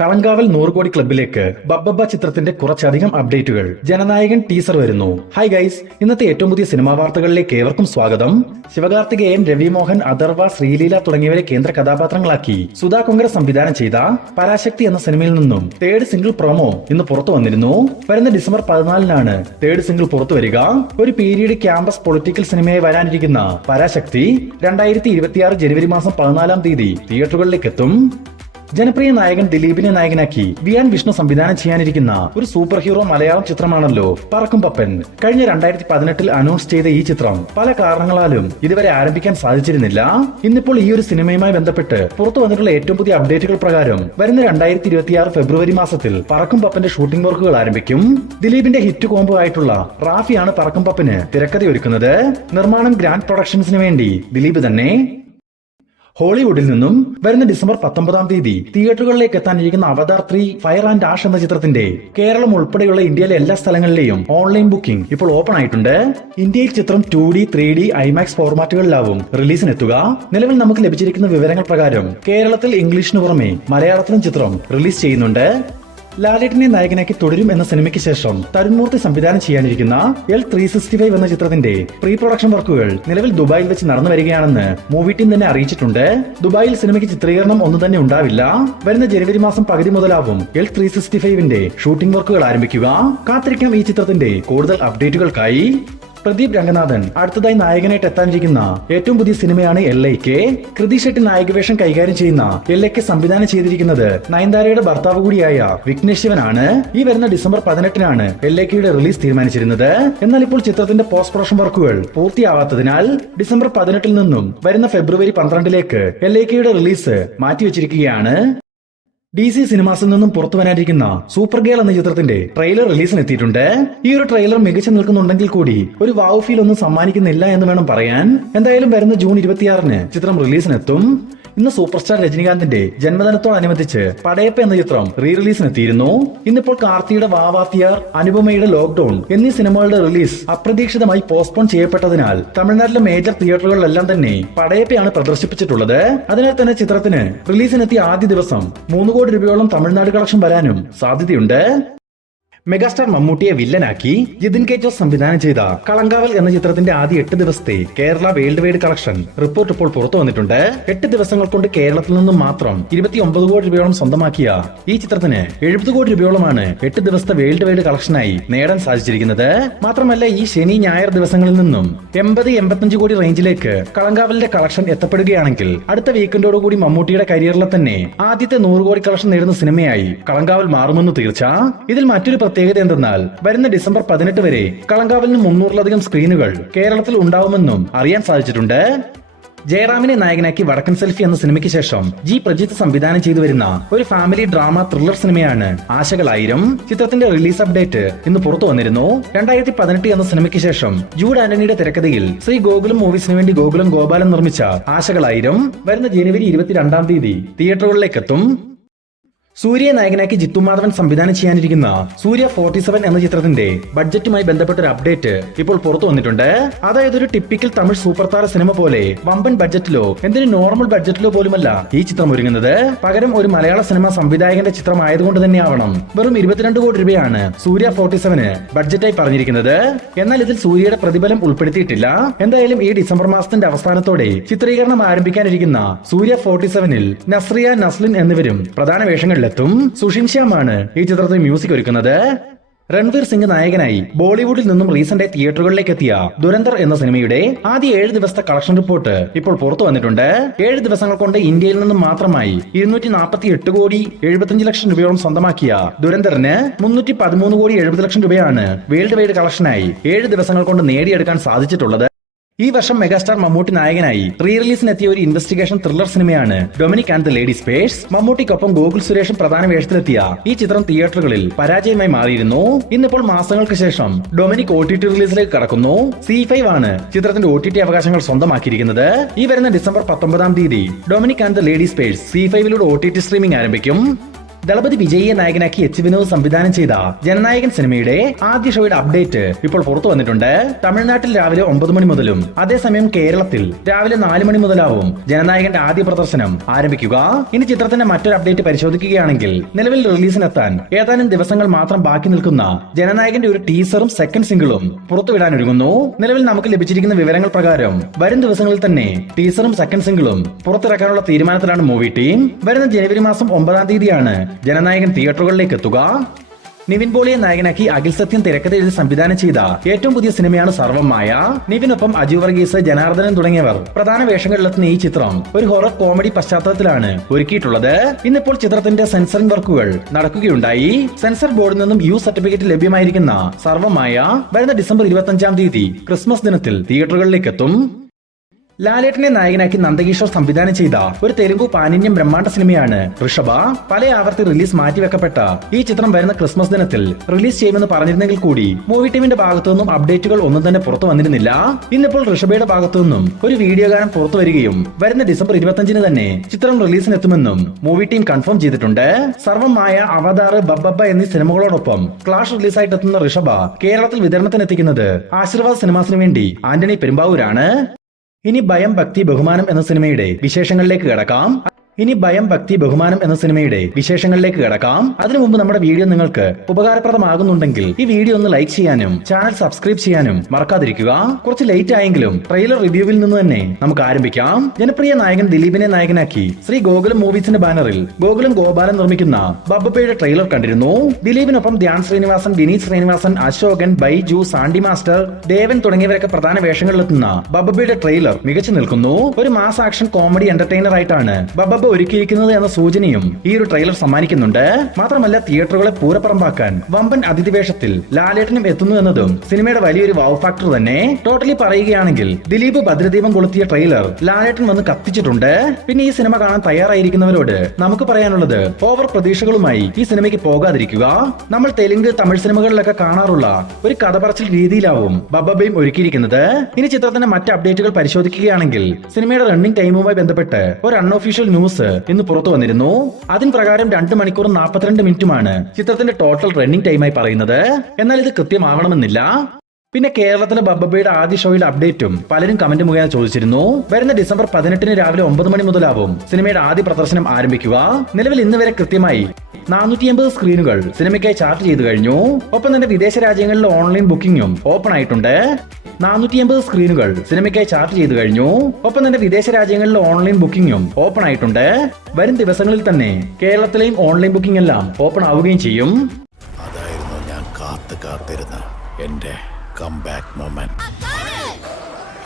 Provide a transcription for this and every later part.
കളങ്കാവൽ 100 കോടി ക്ലബിലേക്ക് ബബ്ബബ്ബ ചിത്രത്തിന്റെ കുറച്ചധികം അപ്ഡേറ്റുകൾ. ജനനായകൻ ടീസർ വരുന്നു. ഹായ് ഗൈസ്, ഇന്നത്തെ ഏറ്റവും പുതിയ സിനിമാ വാർത്തകളിലേക്ക് ഏവർക്കും സ്വാഗതം. ശിവകാർത്തികേയൻ, രവി മോഹൻ, അഥർവ, ശ്രീലീല തുടങ്ങിയവരെ കേന്ദ്ര കഥാപാത്രങ്ങളാക്കി സുധാ കൊങ്കര സംവിധാനം ചെയ്ത പരാശക്തി എന്ന സിനിമയിൽ നിന്നും തേർഡ് സിംഗിൾ പ്രൊമോ ഇന്ന് പുറത്തു വന്നിരുന്നു. വരുന്ന ഡിസംബർ 14-നാണ് തേർഡ് സിംഗിൾ പുറത്തു വരിക. ഒരു പീരീഡ് ക്യാമ്പസ് പൊളിറ്റിക്കൽ സിനിമയായി വരാനിരിക്കുന്ന പരാശക്തി 2026 ജനുവരി മാസം 14-ാം തീയതി തിയേറ്ററുകളിലേക്ക് എത്തും. ജനപ്രിയ നായകൻ ദിലീപിനെ നായകനാക്കി വിയാൻ വിഷ്ണു സംവിധാനം ചെയ്യാനിരിക്കുന്ന ഒരു സൂപ്പർ ഹീറോ മലയാളം ചിത്രമാണല്ലോ പറക്കും പപ്പൻ. കഴിഞ്ഞ 2018 അനൗൺസ് ചെയ്ത ഈ ചിത്രം പല കാരണങ്ങളാലും ഇതുവരെ ആരംഭിക്കാൻ സാധിച്ചിരുന്നില്ല. ഇന്നിപ്പോൾ ഈ ഒരു സിനിമയുമായി ബന്ധപ്പെട്ട് പുറത്തു വന്നിട്ടുള്ള ഏറ്റവും പുതിയ അപ്ഡേറ്റുകൾ പ്രകാരം വരുന്ന 2026 ഫെബ്രുവരി മാസത്തിൽ പറക്കും പപ്പന്റെ ഷൂട്ടിംഗ് വർക്കുകൾ ആരംഭിക്കും. ദിലീപിന്റെ ഹിറ്റ് കോംബോ ആയിട്ടുള്ള റാഫിയാണ് പറക്കും പപ്പന് തിരക്കഥയൊരുക്കുന്നത്. നിർമ്മാണം ഗ്രാൻഡ് പ്രൊഡക്ഷൻസിന് വേണ്ടി ദിലീപ് തന്നെ. ഹോളിവുഡിൽ നിന്നും വരുന്ന ഡിസംബർ 19-ാം തീയതി തിയേറ്ററുകളിലേക്ക് എത്താനിരിക്കുന്ന അവതാർ 3 ഫയർ ആൻഡ് ആഷ് എന്ന ചിത്രത്തിന്റെ കേരളം ഉൾപ്പെടെയുള്ള ഇന്ത്യയിലെ എല്ലാ സ്ഥലങ്ങളിലെയും ഓൺലൈൻ ബുക്കിംഗ് ഇപ്പോൾ ഓപ്പൺ ആയിട്ടുണ്ട്. ഇന്ത്യയിൽ ചിത്രം 2D, 3D, IMAX ഫോർമാറ്റുകളിലാവും റിലീസിനെത്തുക. നിലവിൽ നമുക്ക് ലഭിച്ചിരിക്കുന്ന വിവരങ്ങൾ പ്രകാരം കേരളത്തിൽ ഇംഗ്ലീഷിന് പുറമെ മലയാളത്തിലും ചിത്രം റിലീസ് ചെയ്യുന്നുണ്ട്. ലാലേട്ടനെ നായകനാക്കി തുടരും എന്ന സിനിമയ്ക്ക് ശേഷം തരുൺമൂർത്തി സംവിധാനം ചെയ്യാനിരിക്കുന്ന L365 എന്ന ചിത്രത്തിന്റെ പ്രീ പ്രൊഡക്ഷൻ വർക്കുകൾ നിലവിൽ ദുബായിൽ വെച്ച് നടന്നു വരികയാണെന്ന് മൂവി ടീം തന്നെ അറിയിച്ചിട്ടുണ്ട്. ദുബായിൽ സിനിമയ്ക്ക് ചിത്രീകരണം ഒന്നും തന്നെ ഉണ്ടാവില്ല. വരുന്ന ജനുവരി മാസം പകുതി മുതലാവും L365ന്റെ ഷൂട്ടിംഗ് വർക്കുകൾ ആരംഭിക്കുക. കാത്തിരിക്കാം ഈ ചിത്രത്തിന്റെ കൂടുതൽ അപ്ഡേറ്റുകൾക്കായി. പ്രദീപ് രംഗനാഥൻ അടുത്തതായി നായകനായിട്ട് എത്താനിരിക്കുന്ന ഏറ്റവും പുതിയ സിനിമയാണ് LAK. കൃതി ഷെട്ടി നായകവേഷം കൈകാര്യം ചെയ്യുന്ന LAK സംവിധാനം ചെയ്തിരിക്കുന്നത് നയൻതാരയുടെ ഭർത്താവ് കൂടിയായ വിഘ്നേഷ് ശിവനാണ്. ഈ വരുന്ന ഡിസംബർ 18-നാണ് LAKയുടെ റിലീസ് തീരുമാനിച്ചിരുന്നത്. എന്നാൽ ഇപ്പോൾ ചിത്രത്തിന്റെ പോസ്റ്റ് പ്രൊഡക്ഷൻ വർക്കുകൾ പൂർത്തിയാവാത്തതിനാൽ ഡിസംബർ 18-ൽ നിന്നും വരുന്ന ഫെബ്രുവരി 12-ലേക്ക് LAKയുടെ റിലീസ് മാറ്റിവെച്ചിരിക്കുകയാണ്. DC സിനിമാസിൽ നിന്നും പുറത്തു വരാനിരിക്കുന്ന സൂപ്പർ ഗേൾ എന്ന ചിത്രത്തിന്റെ ട്രെയിലർ റിലീസിനെത്തിയിട്ടുണ്ട്. ഈ ഒരു ട്രെയിലർ മികച്ചു നിൽക്കുന്നുണ്ടെങ്കിൽ കൂടി ഒരു വാവ് ഫീൽ ഒന്നും സമ്മാനിക്കുന്നില്ല എന്ന് വേണം പറയാൻ. എന്തായാലും വരുന്ന ജൂൺ 26-ന് ചിത്രം റിലീസിനെത്തും. ഇന്ന് സൂപ്പർ സ്റ്റാർ രജനികാന്തിന്റെ ജന്മദിനത്തോടനുബന്ധിച്ച് പടയപ്പ എന്ന ചിത്രം റീ റിലീസിനെത്തിയിരുന്നു. ഇന്നിപ്പോൾ കാർത്തിയുടെ വാവാത്തിയാർ, അനുപമയുടെ ലോക്ക്ഡൌൺ എന്നീ സിനിമകളുടെ റിലീസ് അപ്രതീക്ഷിതമായി പോസ്റ്റ്പോൺ ചെയ്യപ്പെട്ടതിനാൽ തമിഴ്നാട്ടിലെ മേജർ തിയേറ്ററുകളിലെല്ലാം തന്നെ പടയപ്പയാണ് പ്രദർശിപ്പിച്ചിട്ടുള്ളത്. അതിനാൽ തന്നെ ചിത്രത്തിന് റിലീസിനെത്തിയ ആദ്യ ദിവസം 3 കോടി രൂപയോളം തമിഴ്നാട് കളക്ഷൻ വരാനും സാധ്യതയുണ്ട്. മെഗാസ്റ്റാർ മമ്മൂട്ടിയെ വില്ലനാക്കി ജിതിൻ കെ ജോസ് സംവിധാനം ചെയ്ത കളങ്കാവൽ എന്ന ചിത്രത്തിന്റെ ആദ്യ 8 ദിവസത്തെ Kerala world wide collection report ഇപ്പോൾ പുറത്തു വന്നിട്ടുണ്ട്. 8 ദിവസങ്ങൾ കൊണ്ട് കേരളത്തിൽ നിന്നും മാത്രം 29 കോടി രൂപയോളം സ്വന്തമാക്കിയ ഈ ചിത്രത്തിന് 70 കോടി രൂപയോളമാണ് 8 ദിവസത്തെ വേൾഡ് വൈഡ് കളക്ഷനായി നേടാൻ സാധിച്ചിരിക്കുന്നത്. മാത്രമല്ല ഈ ശനി ഞായർ ദിവസങ്ങളിൽ നിന്നും 80-85 കോടി റേഞ്ചിലേക്ക് കളങ്കാവലിന്റെ കളക്ഷൻ എത്തപ്പെടുകയാണെങ്കിൽ അടുത്ത വീക്കെൻഡോടുകൂടി മമ്മൂട്ടിയുടെ കരിയറിലെ തന്നെ ആദ്യത്തെ 100 കോടി കളക്ഷൻ നേടുന്ന സിനിമയായി കളങ്കാവൽ മാറുമെന്ന് തീർച്ച. ഇതിൽ മറ്റൊരു പ്രത്യേകത എന്തെന്നാൽ വരുന്ന ഡിസംബർ 18 വരെ കളങ്കാവലിന് 300-ലധികം സ്ക്രീനുകൾ കേരളത്തിൽ ഉണ്ടാവുമെന്നും അറിയാൻ സാധിച്ചിട്ടുണ്ട്. ജയറാമിനെ നായകനാക്കി വടക്കൻ സെൽഫി എന്ന സിനിമയ്ക്ക് ശേഷം പ്രജിത്ത് സംവിധാനം ചെയ്തു വരുന്ന ഒരു ഫാമിലി ഡ്രാമ ത്രില്ലർ സിനിമയാണ് ആശകൾ 1000. ചിത്രത്തിന്റെ റിലീസ് അപ്ഡേറ്റ് ഇന്ന് പുറത്തു വന്നിരുന്നു. 2018 എന്ന സിനിമയ്ക്ക് ശേഷം ജൂഡ് ആന്റണിയുടെ തിരക്കഥയിൽ ശ്രീ ഗോകുലം മൂവീസിന് വേണ്ടി ഗോകുലം ഗോപാലൻ നിർമ്മിച്ച ആശകൾ 1000 വരുന്ന ജനുവരി 22-ാം തീയതി തിയേറ്ററുകളിലേക്ക് എത്തും. സൂര്യയെ നായകനാക്കി ജിത്തു മാധവൻ സംവിധാനം ചെയ്യാനിരിക്കുന്ന സൂര്യ 47 എന്ന ചിത്രത്തിന്റെ ബഡ്ജറ്റുമായി ബന്ധപ്പെട്ട ഒരു അപ്ഡേറ്റ് ഇപ്പോൾ പുറത്തു വന്നിട്ടുണ്ട്. അതായത് ഒരു ടിപ്പിക്കൽ തമിഴ് സൂപ്പർ താര സിനിമ പോലെ വമ്പൻ ബഡ്ജറ്റിലോ എന്തിന് നോർമൽ ബഡ്ജറ്റിലോ പോലുമല്ല ഈ ചിത്രം ഒരുങ്ങുന്നത്. പകരം ഒരു മലയാള സിനിമ സംവിധായകന്റെ ചിത്രം ആയതുകൊണ്ട് തന്നെയാവണം വെറും 22 കോടി രൂപയാണ് സൂര്യ 47 ബഡ്ജറ്റായി പറഞ്ഞിരിക്കുന്നത്. എന്നാൽ ഇതിൽ സൂര്യയുടെ പ്രതിഫലം ഉൾപ്പെടുത്തിയിട്ടില്ല. എന്തായാലും ഈ ഡിസംബർ മാസത്തിന്റെ അവസാനത്തോടെ ചിത്രീകരണം ആരംഭിക്കാനിരിക്കുന്ന സൂര്യ 47-ൽ നസ്രിയ, നസ്ലിൻ എന്നിവരും പ്രധാന വേഷങ്ങളിൽ സുഷിൻ ശ്യാമാണ് ഈ ചിത്രത്തിൽ മ്യൂസിക് ഒരുക്കുന്നത്. രൺവീർ സിംഗ് നായകനായി ബോളിവുഡിൽ നിന്നും റീസെന്റായി തിയേറ്ററുകളിലേക്ക് എത്തിയ ദുരന്തർ എന്ന സിനിമയുടെ ആദ്യ 7 ദിവസത്തെ കളക്ഷൻ റിപ്പോർട്ട് ഇപ്പോൾ പുറത്തു വന്നിട്ടുണ്ട്. 7 ദിവസങ്ങൾ കൊണ്ട് ഇന്ത്യയിൽ നിന്നും മാത്രമായി 248 കോടി 75 ലക്ഷം രൂപയോളം സ്വന്തമാക്കിയ ദുരന്തറിന് 313 കോടി 70 ലക്ഷം രൂപയാണ് വേൾഡ് വൈഡ് കളക്ഷനായി 7 ദിവസങ്ങൾ കൊണ്ട് നേടിയെടുക്കാൻ സാധിച്ചിട്ടുള്ളത്. ഈ വർഷം മെഗാസ്റ്റാർ മമ്മൂട്ടി നായകനായി റീ റിലീസിനെത്തിയ ഒരു ഇൻവെസ്റ്റിഗേഷൻ ത്രില്ലർ സിനിമയാണ് Dominic and the ladies purse. മമ്മൂട്ടിക്കൊപ്പം ഗോകുൽ സുരേഷും പ്രധാന വേഷത്തിലെത്തിയ ഈ ചിത്രം തിയേറ്ററുകളിൽ പരാജയമായി മാറിയിരുന്നു. ഇന്നിപ്പോൾ മാസങ്ങൾക്ക് ശേഷം ഡൊമിനിക് OTT റിലീസിലേക്ക് കടക്കുന്നു. C5 ആണ് ചിത്രത്തിന്റെ OTT അവകാശങ്ങൾ സ്വന്തമാക്കിയിരിക്കുന്നത്. ഈ വരുന്ന ഡിസംബർ 19-ാം തീയതി Dominic and the ladies purse C5-ലൂടെ OTT സ്ട്രീമിംഗ് ആരംഭിക്കും. ദളപതി വിജയിയെ നായകനാക്കി എച്ച് വിനോദ് സംവിധാനം ചെയ്ത ജനനായകൻ സിനിമയുടെ ആദ്യ ഷോയുടെ അപ്ഡേറ്റ് ഇപ്പോൾ പുറത്തു വന്നിട്ടുണ്ട്. തമിഴ്നാട്ടിൽ രാവിലെ 9 മണി മുതലും അതേസമയം കേരളത്തിൽ രാവിലെ 4 മണി മുതലാവും ജനനായകന്റെ ആദ്യ പ്രദർശനം ആരംഭിക്കുക. ഇനി ചിത്രത്തിന്റെ മറ്റൊരു അപ്ഡേറ്റ് പരിശോധിക്കുകയാണെങ്കിൽ നിലവിൽ റിലീസിനെത്താൻ ഏതാനും ദിവസങ്ങൾ മാത്രം ബാക്കി നിൽക്കുന്ന ജനനായകന്റെ ഒരു ടീസറും സെക്കൻഡ് സിംഗിളും പുറത്തുവിടാനൊരുങ്ങുന്നു. നിലവിൽ നമുക്ക് ലഭിച്ചിരിക്കുന്ന വിവരങ്ങൾ പ്രകാരം വരും ദിവസങ്ങളിൽ തന്നെ ടീസറും സെക്കൻഡ് സിംഗിളും പുറത്തിറക്കാനുള്ള തീരുമാനത്തിലാണ് മൂവി ടീം. വരുന്ന ജനുവരി മാസം 9-ാം തീയതിയാണ് ജനനായകൻ തിയേറ്ററുകളിലേക്ക് എത്തുക. നിവിൻ പോളിയെ നായകനാക്കി അഖിൽ സത്യൻ തിരക്കഥ എഴുതി സംവിധാനം ചെയ്ത ഏറ്റവും പുതിയ സിനിമയാണ് സർവമായ. നിവിനൊപ്പം അജു വർഗീസ്, ജനാർദ്ദനൻ തുടങ്ങിയവർ പ്രധാന വേഷങ്ങളിലെത്തുന്ന ഈ ചിത്രം ഒരു ഹൊറർ കോമഡി പശ്ചാത്തലത്തിലാണ് ഒരുക്കിയിട്ടുള്ളത്. ഇന്നിപ്പോൾ ചിത്രത്തിന്റെ സെൻസറിംഗ് വർക്കുകൾ നടക്കുകയുണ്ടായി. സെൻസർ ബോർഡിൽ നിന്നും യു സർട്ടിഫിക്കറ്റ് ലഭ്യമായിരിക്കുന്ന സർവമായ വരുന്ന ഡിസംബർ 25-ാം തീയതി ക്രിസ്മസ് ദിനത്തിൽ തിയേറ്ററുകളിലേക്ക് എത്തും. ലാലേട്ടനെ നായകനാക്കി നന്ദകിഷോർ സംവിധാനം ചെയ്ത ഒരു തെലുങ്കു പാനിന്യം ബ്രഹ്മാണ്ഡ സിനിമയാണ് ഋഷഭ. പല ആവർത്തി റിലീസ് മാറ്റിവെക്കപ്പെട്ട ഈ ചിത്രം വരുന്ന ക്രിസ്മസ് ദിനത്തിൽ റിലീസ് ചെയ്യുമെന്ന് പറഞ്ഞിരുന്നെങ്കിൽ കൂടി മൂവി ടീമിന്റെ ഭാഗത്തു നിന്നും അപ്ഡേറ്റുകൾ ഒന്നും തന്നെ പുറത്തു വന്നിരുന്നില്ല. ഇന്നിപ്പോൾ ഋഷഭയുടെ ഭാഗത്തു നിന്നും ഒരു വീഡിയോ ഗാനം പുറത്തു വരികയും വരുന്ന ഡിസംബർ 25-ന് തന്നെ ചിത്രം റിലീസിനെത്തുമെന്നും മൂവി ടീം കൺഫേം ചെയ്തിട്ടുണ്ട്. സർവമായ, അവതാർ, ബബ്ബബ്ബ എന്നീ സിനിമകളോടൊപ്പം ക്ലാഷ് റിലീസായിട്ടെത്തുന്ന ഋഷഭ കേരളത്തിൽ വിതരണത്തിനെത്തിക്കുന്നത് ആശീർവാദ് സിനിമാസിന് വേണ്ടി ആന്റണി പെരുമ്പാവൂരാണ്. ഇനി ഭയം ഭക്തി ബഹുമാനം എന്ന സിനിമയുടെ വിശേഷങ്ങളിലേക്ക് കിടക്കാം. അതിനു മുമ്പ് നമ്മുടെ വീഡിയോ നിങ്ങൾക്ക് ഉപകാരപ്രദമാകുന്നുണ്ടെങ്കിൽ ഈ വീഡിയോ ഒന്ന് ലൈക്ക് ചെയ്യാനും ചാനൽ സബ്സ്ക്രൈബ് ചെയ്യാനും മറക്കാതിരിക്കുക. കുറച്ച് ലേറ്റ് ആയെങ്കിലും ട്രെയിലർ റിവ്യൂവിൽ നിന്ന് തന്നെ നമുക്ക് ആരംഭിക്കാം. ജനപ്രിയ നായകൻ ദിലീപിനെ നായകനാക്കി ശ്രീ ഗോകുലം മൂവീസിന്റെ ബാനറിൽ ഗോകുലം ഗോപാലൻ നിർമ്മിക്കുന്ന ബബ്ബയുടെ ട്രെയിലർ കണ്ടിരുന്നു. ദിലീപിനൊപ്പം ധ്യാൻ ശ്രീനിവാസൻ, വിനീത് ശ്രീനിവാസൻ, അശോകൻ, ബൈജു, സാണ്ടി മാസ്റ്റർ, ദേവൻ തുടങ്ങിയവരൊക്കെ പ്രധാന വേഷങ്ങളിലെത്തുന്ന ബബ്ബയുടെ ട്രെയിലർ മികച്ചു നിൽക്കുന്നു. ഒരു മാസ് ആക്ഷൻ കോമഡി എന്റർടൈനർ ആയിട്ടാണ് ബബ്ബ ഒരുക്കിയിരിക്കുന്നത് എന്ന സൂചനയും ഈ ഒരു ട്രെയിലർ സമ്മാനിക്കുന്നുണ്ട്. മാത്രമല്ല തിയേറ്ററുകളെ പൂരപ്പറമ്പാക്കാൻ വമ്പൻ അതിഥി വേഷത്തിൽ ലാലേട്ടനും എത്തുന്നു എന്നതും സിനിമയുടെ വലിയൊരു വാവ് ഫാക്ടർ തന്നെ. ടോട്ടലി പറയുകയാണെങ്കിൽ ദിലീപ് ഭദ്രദീപം കൊളുത്തിയ ട്രെയിലർ ലാലേട്ടൻ വന്ന് കത്തിച്ചിട്ടുണ്ട്. പിന്നെ ഈ സിനിമ കാണാൻ തയ്യാറായിരിക്കുന്നവരോട് നമുക്ക് പറയാനുള്ളത് ഓവർ പ്രതീക്ഷകളുമായി ഈ സിനിമയ്ക്ക് പോകാതിരിക്കുക. നമ്മൾ തെലുങ്ക്, തമിഴ് സിനിമകളിലൊക്കെ കാണാറുള്ള ഒരു കഥ പറച്ചിൽ രീതിയിലാവും ബബ്ബയും ഒരുക്കിയിരിക്കുന്നത്. ഇനി ചിത്രത്തിന്റെ മറ്റ് അപ്ഡേറ്റുകൾ പരിശോധിക്കുകയാണെങ്കിൽ സിനിമയുടെ റണ്ണിംഗ് ടൈമുമായി ബന്ധപ്പെട്ട് ഒരു അൺഒഫീഷ്യൽ ന്യൂസ് ഇന്ന് പുറത്തു വന്നിരുന്നു. അതിന് പ്രകാരം 2 മണിക്കൂറും 42 മിനിറ്റുമാണ് ചിത്രത്തിന്റെ ടോട്ടൽ റണ്ണിംഗ് ടൈമായി പറയുന്നത്. എന്നാൽ ഇത് കൃത്യമാവണമെന്നില്ല. പിന്നെ കേരളത്തിലെ ബബ്ബയുടെ ആദ്യ ഷോയുടെ അപ്ഡേറ്റും പലരും കമന്റ് മുഖേന ചോദിച്ചിരുന്നു. വരുന്ന ഡിസംബർ 18-ന് രാവിലെ 9 മണി മുതലാവും സിനിമയുടെ ആദ്യ പ്രദർശനം ആരംഭിക്കുക. നിലവിൽ ഇന്ന് വരെ കൃത്യമായി 480 സ്ക്രീനുകൾ സിനിമയ്ക്കായി ചാർട്ട് ചെയ്തു കഴിഞ്ഞു. ഒപ്പം തന്നെ വിദേശ രാജ്യങ്ങളിലെ ഓൺലൈൻ ബുക്കിംഗും ഓപ്പൺ ആയിട്ടുണ്ട്. 480 സ്ക്രീനുകൾ സിനിമയ്ക്കായി ചാർട്ട് ചെയ്തു കഴിഞ്ഞു. ഒപ്പം തന്നെ വിദേശ രാജ്യങ്ങളിലെ ഓൺലൈൻ ബുക്കിംഗും ഓപ്പൺ ആയിട്ടുണ്ട്. വരും ദിവസങ്ങളിൽ തന്നെ കേരളത്തിലെയും ഓൺലൈൻ ബുക്കിംഗ് എല്ലാം ഓപ്പൺ ആവുകയും ചെയ്യും. അതായിരുന്നു ഞാൻ കാത്തിരുന്ന എന്റെ കംബാക്ക് മൊമെന്റ്.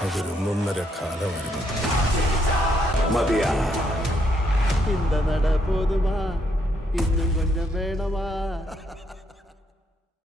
അതൊരു 1.5 കാലമായിരുന്നു. മതിയാ, இந்த நட போதுமா, இன்னும் கொஞ்சம் வேணுமா?